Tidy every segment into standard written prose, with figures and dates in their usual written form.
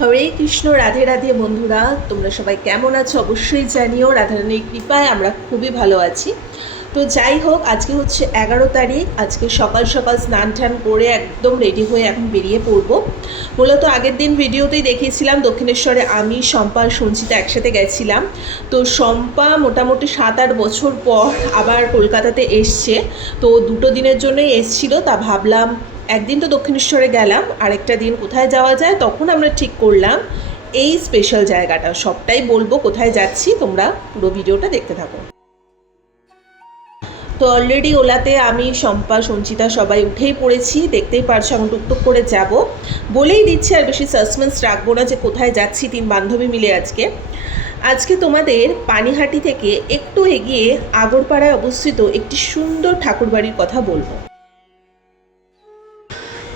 হরে কৃষ্ণ, রাধে রাধে বন্ধুরা, তোমরা সবাই কেমন আছো অবশ্যই জানিও। রাধারানীর কৃপায় আমরা খুবই ভালো আছি। তো যাই হোক, আজকে হচ্ছে 11 তারিখ। আজকে সকাল সকাল স্নান টান করে একদম রেডি হয়ে এখন বেরিয়ে পড়বো। মূলত আগের দিন ভিডিওতেই দেখিয়েছিলাম দক্ষিণেশ্বরে আমি, শম্পা আর সঞ্চিতা একসাথে গেছিলাম। তো শম্পা মোটামুটি 7-8 বছর পর আবার কলকাতাতে এসছে। তো 2 দিনের জন্যই এসছিল। তা ভাবলাম একদিন তো দক্ষিণেশ্বরে গেলাম, আরেকটা দিন কোথায় যাওয়া যায়। তখন আমরা ঠিক করলাম এই স্পেশাল জায়গাটা। সবটাই বলবো কোথায় যাচ্ছি, তোমরা পুরো ভিডিওটা দেখতে থাকো। তো অলরেডি ওলাতে আমি, শম্পা, সঞ্চিতা সবাই উঠেই পড়েছি, দেখতেই পারছো। এখন টুকটুক করে যাব, বলেই দিচ্ছি, আর বেশি সাসপেন্স রাখবো না যে কোথায় যাচ্ছি। 3 বান্ধবী মিলে আজকে তোমাদের পানিহাটি থেকে একটু এগিয়ে আগরপাড়ায় অবস্থিত একটি সুন্দর ঠাকুরবাড়ির কথা বলবো।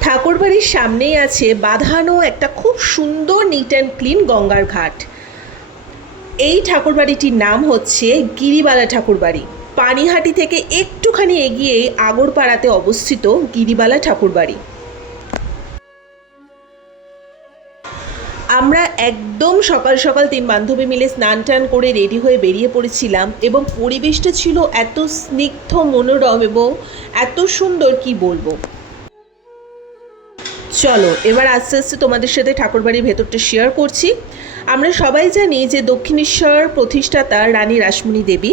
ঠাকুরবাড়ির সামনেই আছে বাঁধানো একটা খুব সুন্দর নিট অ্যান্ড ক্লিন গঙ্গার ঘাট। এই ঠাকুরবাড়িটির নাম হচ্ছে গিরিবালা ঠাকুরবাড়ি। পানিহাটি থেকে একটুখানি এগিয়ে আগরপাড়াতে অবস্থিত গিরিবালা ঠাকুরবাড়ি। আমরা একদম সকাল সকাল 3 বান্ধবী মিলে স্নান টান করে রেডি হয়ে বেরিয়ে পড়েছিলাম, এবং পরিবেশটা ছিল এত স্নিগ্ধ, মনোরম এবং এত সুন্দর, কি বলবো। চলো এবার আস্তে আস্তে তোমাদের সাথে ঠাকুরবাড়ির ভেতরটা শেয়ার করছি। আমরা সবাই জানি যে দক্ষিণেশ্বর প্রতিষ্ঠাতা রানী রাসমণি দেবী।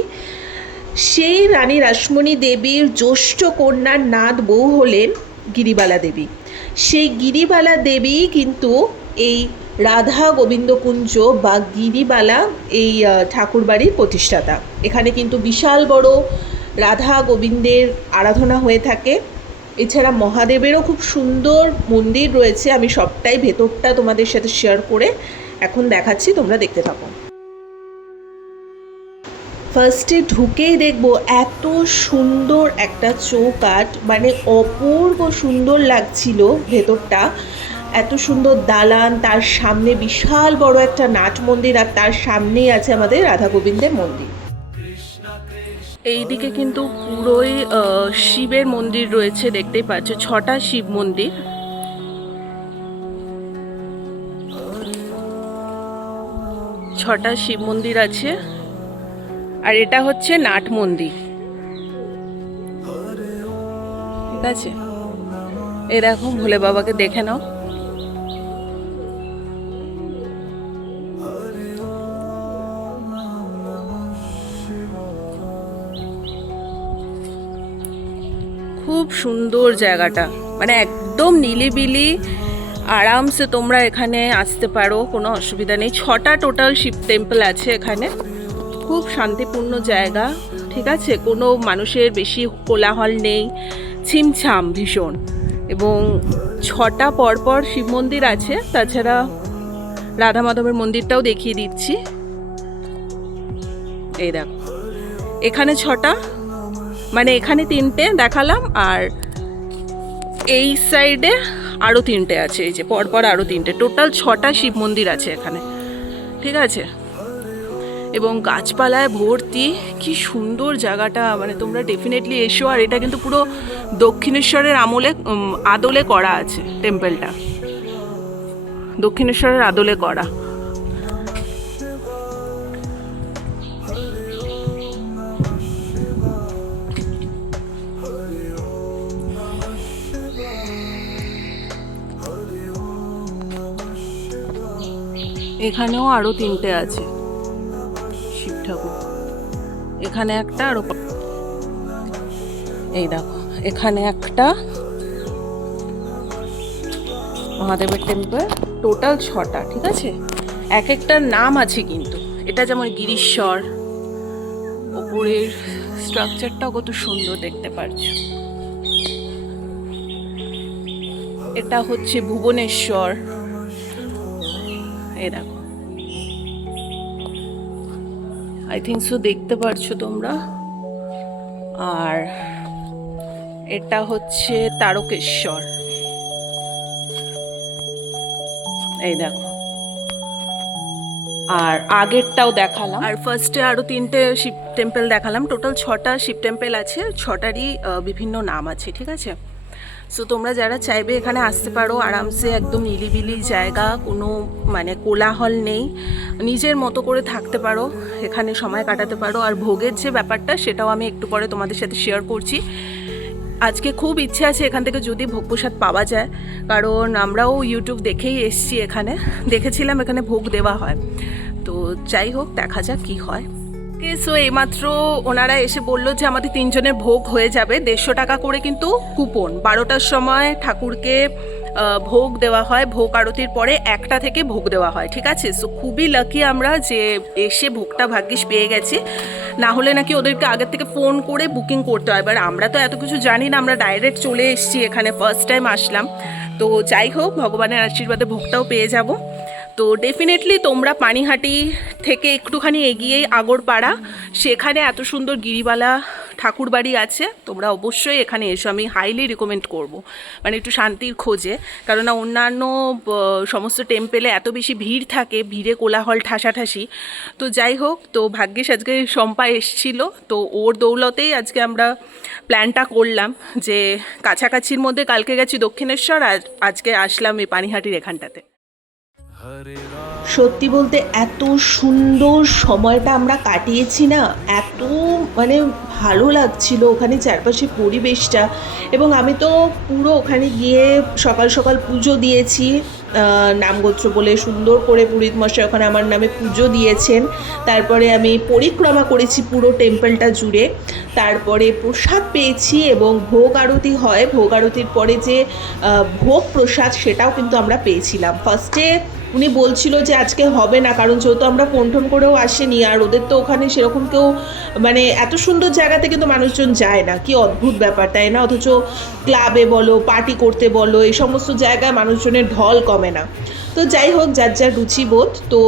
সেই রানী রাসমণি দেবীর জ্যেষ্ঠ কন্যার নাত বউ হলেন গিরিবালা দেবী। সেই গিরিবালা দেবী কিন্তু এই রাধা গোবিন্দকুঞ্জ বা গিরিবালা এই ঠাকুরবাড়ির প্রতিষ্ঠাতা। এখানে কিন্তু বিশাল বড় রাধা গোবিন্দের আরাধনা হয়ে থাকে। এছাড়া মহাদেবেরও খুব সুন্দর মন্দির রয়েছে। আমি সবটাই ভেতরটা তোমাদের সাথে শেয়ার করে এখন দেখাচ্ছি, তোমরা দেখতে থাকো। ফার্স্টে ঢুকেই দেখবো এত সুন্দর একটা চৌকাঠ, মানে অপূর্ব সুন্দর লাগছিল ভেতরটা। এত সুন্দর দালান, তার সামনে বিশাল বড় একটা নাট মন্দির, আর তার সামনেই আছে আমাদের রাধা গোবিন্দের মন্দির। এইদিকে কিন্তু পুরোই শিবের মন্দির রয়েছে, দেখতেই পাচ্ছ 6টা শিব মন্দির। ছটা শিব মন্দির আছে, আর এটা হচ্ছে নাট মন্দির। ঠিক আছে, এই দেখো ভোলে বাবাকে দেখে নাও। খুব সুন্দর জায়গাটা, মানে একদম নিলিবিলি, আরামসে তোমরা এখানে আসতে পারো, কোনো অসুবিধা নেই। 6টা টোটাল শিব টেম্পল আছে এখানে। খুব শান্তিপূর্ণ জায়গা, ঠিক আছে, কোনো মানুষের বেশি কোলাহল নেই, ছিমছাম ভীষণ। এবং 6টা পরপর শিব মন্দির আছে। তাছাড়া রাধা মাধবের মন্দিরটাও দেখিয়ে দিচ্ছি। এই দেখো, এখানে 6টা, মানে এখানে 3টে দেখালাম, আর এই সাইডে আরও 3টে আছে। এই যে পরপর আরও 3টে, টোটাল 6টা শিব মন্দির আছে এখানে, ঠিক আছে। এবং গাছপালায় ভর্তি, কি সুন্দর জায়গাটা, মানে তোমরা ডেফিনেটলি এসো। আর এটা কিন্তু পুরো দক্ষিণেশ্বরের আদলে করা আছে টেম্পলটা, দক্ষিণেশ্বরের আদলে করা। এখানেও আরো 3টে আছে শিব ঠাকুর। এখানে একটা, আরো এই দেখো এখানে একটা মহাদেবের টেম্পল। টোটাল 6টা, ঠিক আছে। এক একটার নাম আছে কিন্তু। এটা যেমন গিরিশ্বর, ওপরের স্ট্রাকচারটাও কত সুন্দর, দেখতে পাচ্ছ। এটা হচ্ছে ভুবনেশ্বর, এই দেখো, আই থিঙ্ক সো, দেখতে পাচ্ছ তোমরা। আর এটা হচ্ছে তারকেশ্বর, এই দেখো। আর আগেরটাও দেখালাম, আর ফার্স্টে আরও 3টে শিব টেম্পল দেখালাম। টোটাল 6টা শিব টেম্পল আছে, 6টারই বিভিন্ন নাম আছে, ঠিক আছে। সো তোমরা যারা চাইবে এখানে আসতে পারো, আরামসে একদম নিরিবিলি জায়গা, কোনো মানে কোলাহল নেই, নিজের মতো করে থাকতে পারো, এখানে সময় কাটাতে পারো। আর ভোগের যে ব্যাপারটা সেটাও আমি একটু পরে তোমাদের সাথে শেয়ার করছি। আজকে খুব ইচ্ছে আছে এখান থেকে যদি ভোগ প্রসাদ পাওয়া যায়, কারণ আমরাও ইউটিউব দেখেই এসছি, এখানে দেখেছিলাম এখানে ভোগ দেওয়া হয়। তো যাই হোক, দেখা যাক কী হয়। সো এইমাত্র ওনারা এসে বললো যে আমাদের 3 জনের ভোগ হয়ে যাবে, 150 টাকা করে কিন্তু কুপন। 12টার সময় ঠাকুরকে ভোগ দেওয়া হয়, ভোগ আরতির পরে 1টা থেকে ভোগ দেওয়া হয়, ঠিক আছে। সো খুবই লাকি আমরা যে এসে ভোগটা ভাগ্যিস পেয়ে গেছি, না হলে নাকি ওদেরকে আগের থেকে ফোন করে বুকিং করতে হয়। এবার আমরা তো এত কিছু জানি না, আমরা ডাইরেক্ট চলে এসেছি এখানে, ফার্স্ট টাইম আসলাম। তো যাই হোক, ভগবানের আশীর্বাদে ভোগটাও পেয়ে যাব। তো ডেফিনেটলি তোমরা পানিহাটি থেকে একটুখানি এগিয়েই আগরপাড়া, সেখানে এত সুন্দর গিরিবালা ঠাকুরবাড়ি আছে, তোমরা অবশ্যই এখানে এসো, আমি হাইলি রিকমেন্ড করব। মানে একটু শান্তির খোঁজে, কারণ অন্যান্য সমস্ত টেম্পেলে এত বেশি ভিড় থাকে, ভিড়ে কোলাহল ঠাসাঠাসি। তো যাই হোক, তো ভাগ্যিস আজকে শম্পা এসছিল, তো ওর দৌলতেই আজকে আমরা প্ল্যানটা করলাম যে কাছাকাছির মধ্যে কালকে গেছি দক্ষিণেশ্বর, আর আজকে আসলাম এই পানিহাটির এখানটাতে। সত্যি বলতে এত সুন্দর সময়টা আমরা কাটিয়েছি না, এত মানে ভালো লাগছিল ওখানে চারপাশে পরিবেশটা। এবং আমি তো পুরো ওখানে গিয়ে সকাল সকাল পুজো দিয়েছি, নামগোত্র বলে সুন্দর করে পুরোহিত মশাই ওখানে আমার নামে পুজো দিয়েছেন। তারপরে আমি পরিক্রমা করেছি পুরো টেম্পলটা জুড়ে, তারপরে প্রসাদ পেয়েছি এবং ভোগ আরতি হয়, ভোগ আরতির পরে যে ভোগ প্রসাদ সেটাও কিন্তু আমরা পেয়েছিলাম। ফার্স্টে উনি বলছিল যে আজকে হবে না, কারণ যেহেতু আমরা ফোন টোন করেও আসেনি, আর ওদের তো ওখানে সেরকম কেউ মানে এত সুন্দর জায়গাতে কিন্তু মানুষজন যায় না, কি অদ্ভুত ব্যাপার তাই না। অথচ ক্লাবে বলো, পার্টি করতে বলো, এই সমস্ত জায়গায় মানুষজনের ঢল কমে না। তো যাই হোক, যার যার রুচিবোধ, তো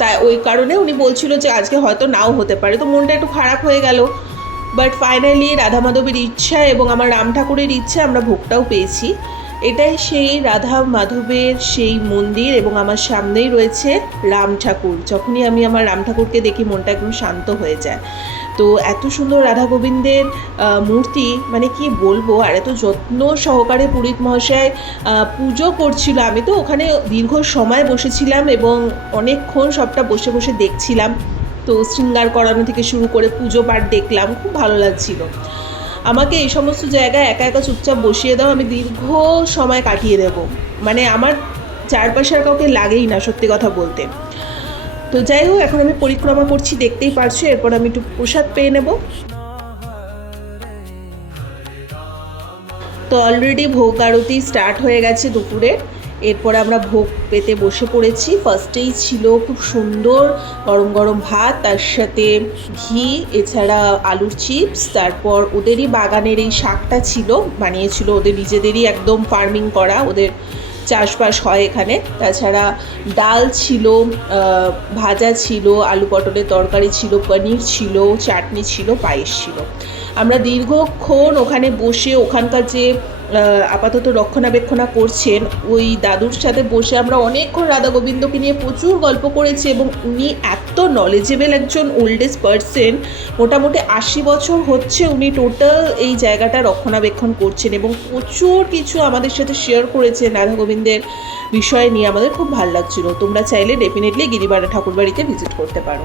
তাই ওই কারণে উনি বলছিল যে আজকে হয়তো নাও হতে পারে। তো মনটা একটু খারাপ হয়ে গেল, বাট ফাইনালি রাধা মাধবের ইচ্ছা এবং আমার রাম ঠাকুরের ইচ্ছা আমরা ভোগটাও পেয়েছি। এটাই সেই রাধা মাধবের সেই মন্দির, এবং আমার সামনেই রয়েছে রাম ঠাকুর। যখনই আমি আমার রাম ঠাকুরকে দেখি মনটা একদম শান্ত হয়ে যায়। তো এত সুন্দর রাধা গোবিন্দের মূর্তি, মানে কি বলবো, আর এত যত্ন সহকারে পুরোহিত মহাশয় পুজো করছিল। আমি তো ওখানে দীর্ঘ সময় বসেছিলাম এবং অনেকক্ষণ সবটা বসে বসে দেখছিলাম। তো শৃঙ্গার করানো থেকে শুরু করে পুজো পাঠ দেখলাম, খুব ভালো লাগছিল। আমাকে এই সমস্ত জায়গায় একা একা চুপচাপ বসিয়ে দাও, আমি দীর্ঘ সময় কাটিয়ে দেব, মানে আমার চারপাশে আর কাউকে লাগেই না, সত্যি কথা বলতে। তো যাই হোক, এখন আমি পরিক্রমা করছি, দেখতেই পারছো। এরপর আমি একটু প্রসাদ পেয়ে নেব। তো অলরেডি ভোগ আরতি স্টার্ট হয়ে গেছে দুপুরে, এরপরে আমরা ভোগ পেতে বসে পড়েছি। ফার্স্টেই ছিল খুব সুন্দর গরম গরম ভাত, তার সাথে ঘি, এছাড়া আলুর চিপস, তারপর ওদেরই বাগানের এই শাকটা ছিল, বানিয়েছিল ওদের নিজেদেরই একদম ফার্মিং করা, ওদের চাষবাস হয় এখানে। তাছাড়া ডাল ছিল, ভাজা ছিল, আলু পটলের তরকারি ছিল, পনির ছিল, চাটনি ছিল, পায়েস ছিল। আমরা দীর্ঘক্ষণ ওখানে বসে ওখানকার যে আপাতত রক্ষণাবেক্ষণা করছেন ওই দাদুর সাথে বসে আমরা অনেকক্ষণ রাধা গোবিন্দকে নিয়ে প্রচুর গল্প করেছি। এবং উনি এত নলেজেবল একজন ওল্ডেস্ট পার্সন, মোটামুটি 80 বছর হচ্ছে উনি টোটাল এই জায়গাটা রক্ষণাবেক্ষণ করছেন, এবং প্রচুর কিছু আমাদের সাথে শেয়ার করেছেন রাধা গোবিন্দের বিষয় নিয়ে। আমাদের খুব ভালো লাগছিল। তোমরা চাইলে ডেফিনেটলি গিরিবালা ঠাকুরবাড়িতে ভিজিট করতে পারো।